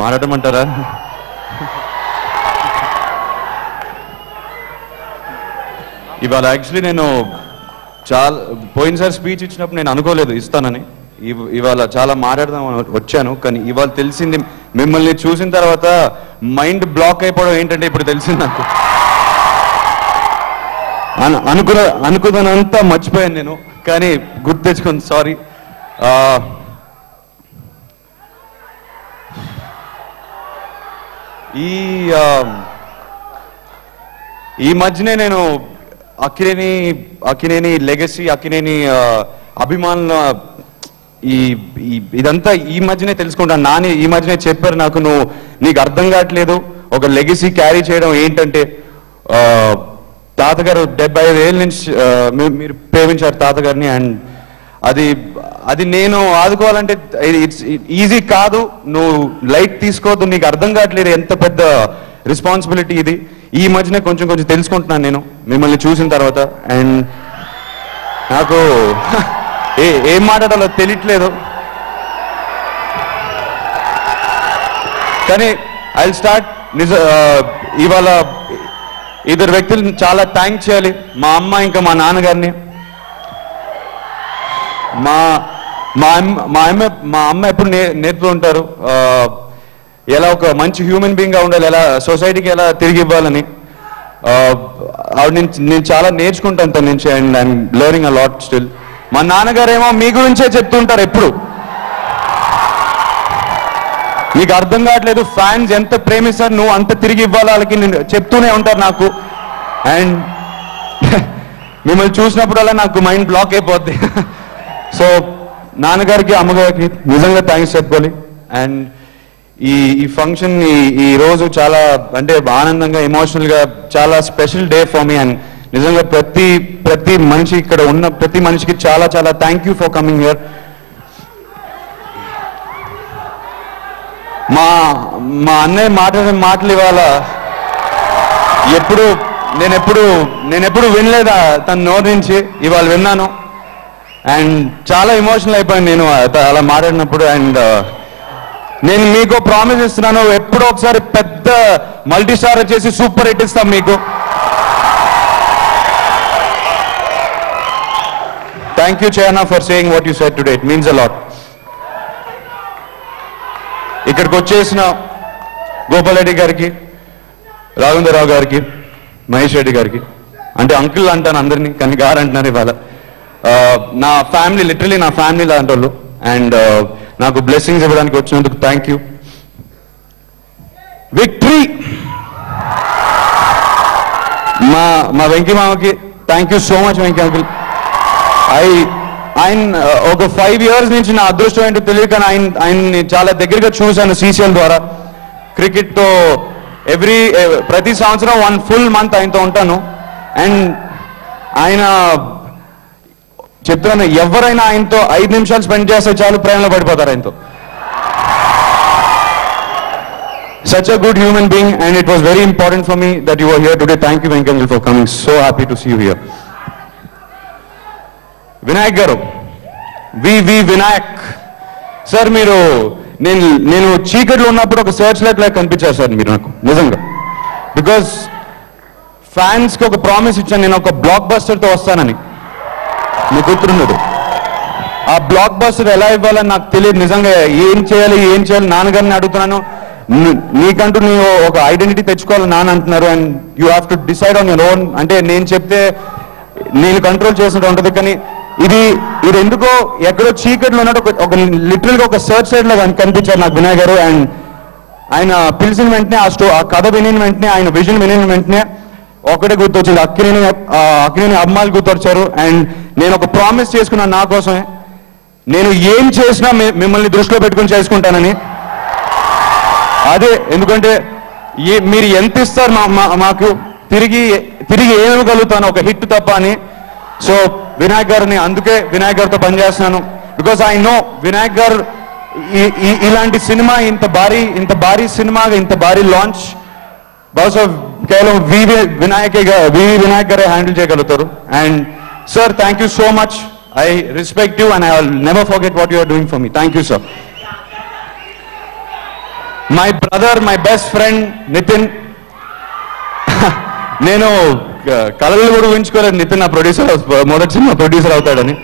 మాట్లాడమంటారా? ఇవాళ యాక్చువల్లీ నేను చాలా పోయినసారి స్పీచ్ ఇచ్చినప్పుడు నేను అనుకోలేదు ఇస్తానని. ఇవాళ చాలా మాట్లాడదాం వచ్చాను, కానీ ఇవాళ తెలిసింది మిమ్మల్ని చూసిన తర్వాత మైండ్ బ్లాక్ అయిపోవడం ఏంటంటే ఇప్పుడు తెలిసింది నాకు. అనుకున్నంతా మర్చిపోయాను నేను, కానీ గుర్తు తెచ్చుకుంది. సారీ. ఈ మధ్యనే నేను అక్కినేని లెగసీ, అక్కినేని అభిమానుల ఇదంతా ఈ మధ్యనే తెలుసుకుంటాను. నాని ఈ మధ్యనే చెప్పారు నాకు, నీకు అర్థం కావట్లేదు ఒక లెగసీ క్యారీ చేయడం ఏంటంటే. తాతగారు 75 ఏళ్ళ నుంచి మీరు ప్రేమించారు తాతగారిని, అండ్ అది నేను ఆదుకోవాలంటే ఇట్స్ ఈజీ కాదు. నువ్వు లైట్ తీసుకోవద్దు, నీకు అర్థం కావట్లేదు ఎంత పెద్ద రెస్పాన్సిబిలిటీ ఇది. ఈ మధ్యనే కొంచెం తెలుసుకుంటున్నాను నేను మిమ్మల్ని చూసిన తర్వాత. అండ్ నాకు ఏం మాట్లాడాలో తెలియట్లేదు, కానీ ఐ విల్ స్టార్ట్. ఇవాళ ఇద్దరు వ్యక్తులు చాలా థ్యాంక్ చేయాలి, మా అమ్మ ఇంకా మా నాన్నగారిని. మా అమ్మ ఎప్పుడు నేర్పుతూ ఉంటారు ఎలా ఒక మంచి హ్యూమన్ బీయింగ్గా ఉండాలి, ఎలా సొసైటీకి ఎలా తిరిగి ఇవ్వాలని. ఆవిడ నేను చాలా నేర్చుకుంటాను తన నుంచి, and I'm learning a lot still. మా నాన్నగారేమో మీ గురించే చెప్తుంటారు ఎప్పుడు, నీకు అర్థం కావట్లేదు, ఫ్యాన్స్ ఎంత ప్రేమిస్తారు, నువ్వు అంత తిరిగి ఇవ్వాలి వాళ్ళకి చెప్తూనే ఉంటారు నాకు. అండ్ మిమ్మల్ని చూసినప్పుడల్లా నాకు మైండ్ బ్లాక్ అయిపోద్ది. సో నాన్నగారికి అమ్మగారికి నిజంగా థ్యాంక్స్ చెప్పుకోవాలి. అండ్ ఈ ఫంక్షన్ ఈ రోజు చాలా అంటే ఆనందంగా, ఎమోషనల్గా చాలా special day for me. And నిజంగా ప్రతి మనిషి ఇక్కడ ఉన్న ప్రతి మనిషికి చాలా చాలా thank you for coming here. మా అన్నయ్య మాట్లాడిన మాటలు ఇవాళ నేనెప్పుడు వినలేదా తన నోటి నుంచి, ఇవాళ విన్నాను. అండ్ చాలా ఎమోషనల్ అయిపోయాను నేను అలా మాట్లాడినప్పుడు. అండ్ నేను మీకు ప్రామిస్ ఇస్తున్నాను, ఎప్పుడో ఒకసారి పెద్ద మల్టీ స్టార్ చేసి సూపర్ హిట్ ఇస్తాం మీకు. Thank you China for saying what you said today, it means a lot. ఇక్కడికి వచ్చేసిన గోపాల్ రెడ్డి గారికి, రాఘవేంద్రరావు గారికి, మహేష్ రెడ్డి గారికి, అంటే అంకుల్ అంటాను అందరినీ, కానీ గారు అంటున్నారు ఇవాళ. నా ఫ్యామిలీ, లిటరలీ నా ఫ్యామిలీ లాంటి వాళ్ళు. అండ్ నాకు బ్లెస్సింగ్స్ ఇవ్వడానికి వచ్చినందుకు థ్యాంక్ యూ. విక్టరీ మా వెంకీ మామకి thank you so much Venky uncle. ఆయన ఒక 5 years నుంచి నా అదృష్టం ఏంటో తెలియదు, కానీ ఆయన్ని చాలా దగ్గరగా చూశాను సీసీఎల్ ద్వారా. క్రికెట్తో ప్రతి సంవత్సరం 1 full month ఆయనతో ఉంటాను. అండ్ ఆయన చెప్తున్నాను, ఎవరైనా ఆయనతో 5 నిమిషాలు స్పెండ్ చేస్తే చాలు ప్రేమలో పడిపోతారు ఆయనతో. Such a good human being, and it was very important for me that you were here today. Thank you Venki uncle for coming. So happy to see you here. Vinayak గారు, వినాయక్ సార్, మీరు నేను చీకట్లో ఉన్నప్పుడు ఒక సర్చ్ లైట్ లాగా కనిపించారు sir మీరు నాకు నిజంగా. బికాజ్ ఫ్యాన్స్కి ఒక ప్రామిస్ ఇచ్చాను, నేను ఒక బ్లాక్ బస్టర్తో వస్తానని. మీకు గుర్తుండదు, ఆ బ్లాక్ బస్టర్ ఎలా ఇవ్వాలని నాకు తెలియదు నిజంగా. ఏం చేయాలి నాన్నగారిని అడుగుతున్నాను. నీకంటూ నీవు ఒక ఐడెంటిటీ తెచ్చుకోవాలి నాన్న అంటున్నారు. And you have to decide on your own. అంటే నేను చెప్తే నేను కంట్రోల్ చేసినట్టు ఉంటుంది, కానీ ఇది ఎందుకో ఎక్కడో చీకట్లో ఉన్నట్టు ఒక లిటరల్గా ఒక సర్చ్ సైడ్ లో కనిపించారు నాకు వినాయక్ గారు. అండ్ ఆయన పిలిచిన వెంటనే ఆ కథ వినిన వెంటనే, ఆయన విజన్ వినిన వెంటనే ఒకటే గుర్తొచ్చింది, అక్కినేని అమ్మాయిలు గుర్తొచ్చారు. అండ్ నేను ఒక ప్రామిస్ చేసుకున్నాను నా కోసమే, నేను ఏం చేసినా మిమ్మల్ని దృష్టిలో పెట్టుకుని చేసుకుంటానని. అదే ఎందుకంటే మీరు ఎంత ఇస్తారు మాకు తిరిగి ఏమివ్వగలుగుతాను ఒక హిట్ తప్ప అని. సో వినాయక్ గారిని, అందుకే వినాయక్ గారితో పనిచేస్తున్నాను. బికాస్ ఐ నో వినాయక్ గారు ఇలాంటి సినిమా, ఇంత భారీ సినిమా, ఇంత భారీ లాంచ్ బహుశా కేవలం వినాయక్ గారే హ్యాండిల్ చేయగలుగుతారు. And sir, thank you so much. I respect you and I will never forget what you are doing for me. Thank you sir. My brother, my best friend Nithin. నేను కళలు కూడా ఊహించుకోలేదు నితిన్ నా ప్రొడ్యూసర్, మొదటి cinema producer అవుతాడని.